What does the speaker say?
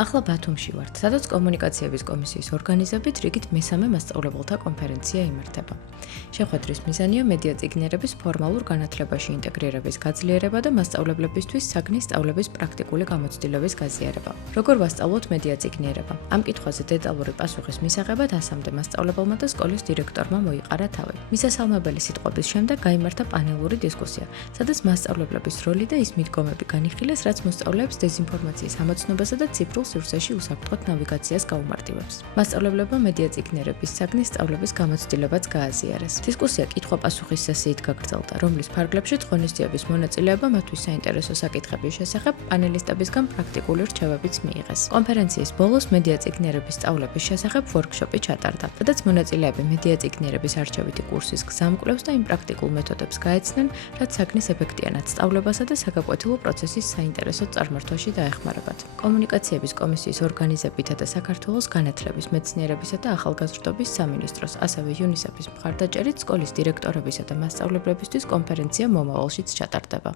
ახლა ბათუმში ვართ, სადაც კომუნიკაციების კომისიის ორგანიზებით რიგით მესამე მასწავლებელთა კონფერენცია იმართება. შეხვედრის მიზანია მედია წიგნიერების ფორმალურ განათლებაში ინტეგრირების გაძლიერება და მასწავლებლებისთვის საგნის სწავლების პრაქტიკული გამოცდილების გაზიარება. როგორ ვასწავლოთ მედია წიგნიერება? ამ კითხვაზე დეტალური პასუხის მისაღებად 100-მდე მასწავლებელმა და სკოლის დირექტორმა მოიყარა თავი. მისასალმებელი სიტყვების შემდეგ გაიმართა პანელური დისკუსია, სადაც მასწავლებლების როლი და ის მიდგომები განიხილეს, რაც მოსწავლეებს დეზინფორმაციის ამოცნობასა და ციფრულ სივრცეში უსაფრთხოდ ნავიგაციას გაუმარტივებს. მასწავლებლებმა მედია წიგნიერების საგნის სწავლების გამოცდილებაც გააზიარეს. დისკუსია კითხვა-პასუხის სესიით გაგრძელდა, რომლის ფარგლებშიც ღონისძიების მონაწილეობა მათთვის საინტერესო საკითხების შესახებ პანელისტებისგან პრაქტიკული რჩევებიც მიიღეს. კონფერენციის ბოლოს მედია წიგნიერების სწავლების შესახებ ვორქშოპი ჩატარდა, სადაც მონაწილეები მედია წიგნიერების არჩევითი კურსის გზამკვლევს და იმ პრაქტიკულ მეთოდებს გაეცნენ, რაც საგნის ეფექტიანად სწავლებასა და საგაკვეთილო პროცესის საინტერესოდ წარმართვაში დაეხმარებათ. კომუნიკაციების კომისიის ორგანიზებითა და საქართველოს განათლების, მეცნიერებისა და ახალგაზრდობის სამინისტროს, ასევე UNICEF-ის მხარდაჭერით სკოლის დირექტორებისა და მასწავლებლებისთვის კონფერენცია მომავალშიც ჩატარდება.